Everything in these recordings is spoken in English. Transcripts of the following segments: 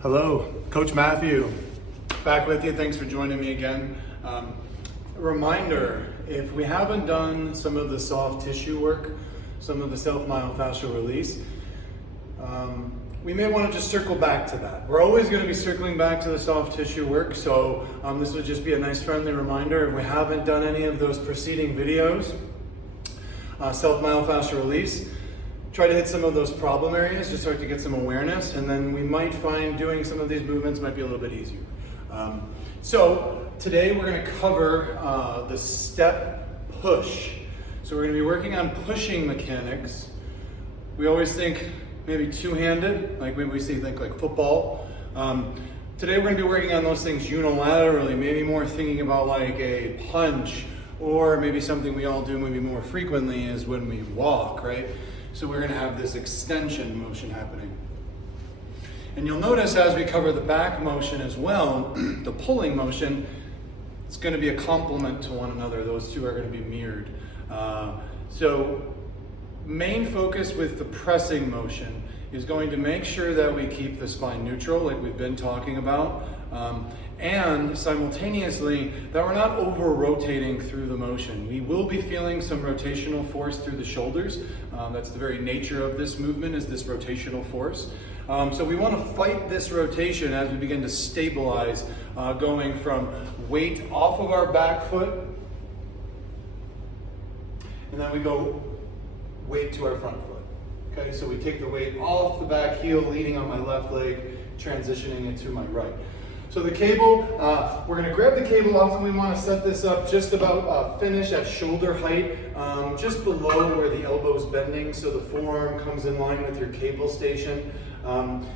Hello, Coach Matthew, back with you. Thanks for joining me again. A reminder, if we haven't done some of the soft tissue work, some of the self-myofascial release, we may want to just circle back to that. We're always going to be circling back to the soft tissue work, so this would just be a nice friendly reminder. If we haven't done any of those preceding videos, self-myofascial release, try to hit some of those problem areas, just start to get some awareness, and then we might find doing some of these movements might be a little bit easier. So today we're going to cover the step push. So we're going to be working on pushing mechanics. We always think maybe two-handed, like maybe we think like football. Today we're going to be working on those things unilaterally, maybe more thinking about like a punch, or maybe something we all do maybe more frequently is when we walk, right? So we're going to have this extension motion happening. And you'll notice as we cover the back motion as well, the pulling motion, it's going to be a complement to one another. Those two are going to be mirrored. So main focus with the pressing motion is going to make sure that we keep the spine neutral like we've been talking about. And simultaneously that we're not over rotating through the motion. We will be feeling some rotational force through the shoulders. That's the very nature of this movement, is this rotational force. So we want to fight this rotation as we begin to stabilize, going from weight off of our back foot, and then we go weight to our front foot. Okay, so we take the weight off the back heel, leaning on my left leg, transitioning it to my right. So the cable, we're going to grab the cable off, and we want to set this up just about finish at shoulder height, just below where the elbow's bending, so the forearm comes in line with your cable station.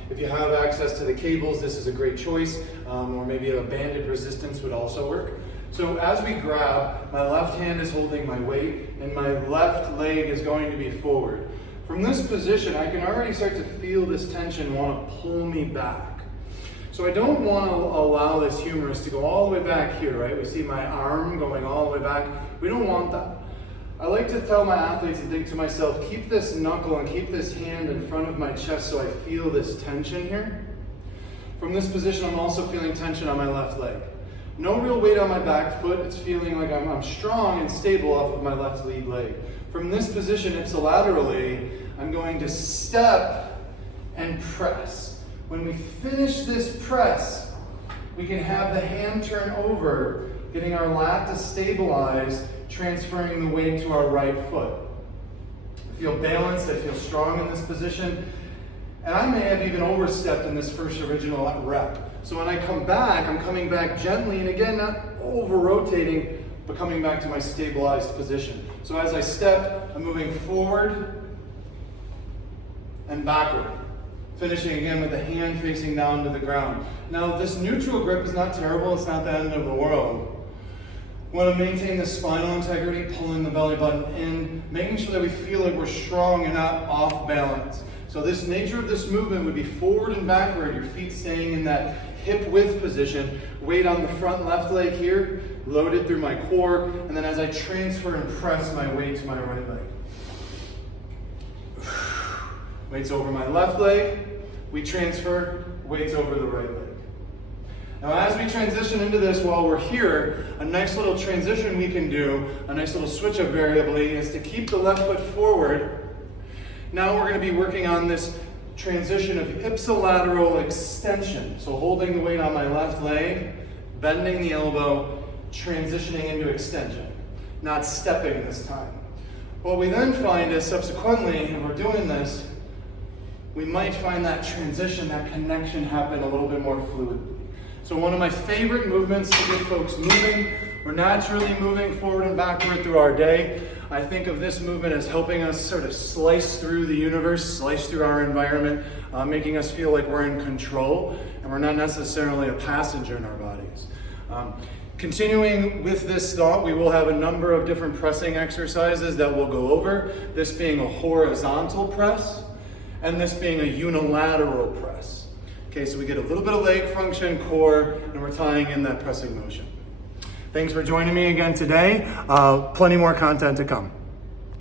If you have access to the cables, this is a great choice, or maybe a banded resistance would also work. So as we grab, my left hand is holding my weight, and my left leg is going to be forward. From this position, I can already start to feel this tension want to pull me back. So I don't want to allow this humerus to go all the way back here, right? We see my arm going all the way back. We don't want that. I like to tell my athletes and think to myself, keep this knuckle and keep this hand in front of my chest so I feel this tension here. From this position, I'm also feeling tension on my left leg. No real weight on my back foot. It's feeling like I'm strong and stable off of my left lead leg. From this position, ipsilaterally, I'm going to step and press. When we finish this press, we can have the hand turn over, getting our lat to stabilize, transferring the weight to our right foot. I feel balanced, I feel strong in this position, and I may have even overstepped in this first original rep. So when I come back, I'm coming back gently, and again, not over-rotating, but coming back to my stabilized position. So as I step, I'm moving forward and backward. Finishing again with the hand facing down to the ground. Now this neutral grip is not terrible, it's not the end of the world. We want to maintain the spinal integrity, pulling the belly button in, making sure that we feel like we're strong and not off balance. So this nature of this movement would be forward and backward, your feet staying in that hip width position, weight on the front left leg here, loaded through my core, and then as I transfer and press my weight to my right leg. Weights over my left leg, we transfer, weights over the right leg. Now as we transition into this while we're here, a nice little transition we can do, a nice little switch up variably, is to keep the left foot forward. Now we're going to be working on this transition of ipsilateral extension. So holding the weight on my left leg, bending the elbow, transitioning into extension. Not stepping this time. What we then find is subsequently, if we're doing this, we might find that transition, that connection happen a little bit more fluidly. So one of my favorite movements to get folks moving, we're naturally moving forward and backward through our day. I think of this movement as helping us sort of slice through the universe, slice through our environment, making us feel like we're in control and we're not necessarily a passenger in our bodies. Continuing with this thought, we will have a number of different pressing exercises that we'll go over, this being a horizontal press, and this being a unilateral press. Okay, so we get a little bit of leg function, core, and we're tying in that pressing motion. Thanks for joining me again today. Plenty more content to come.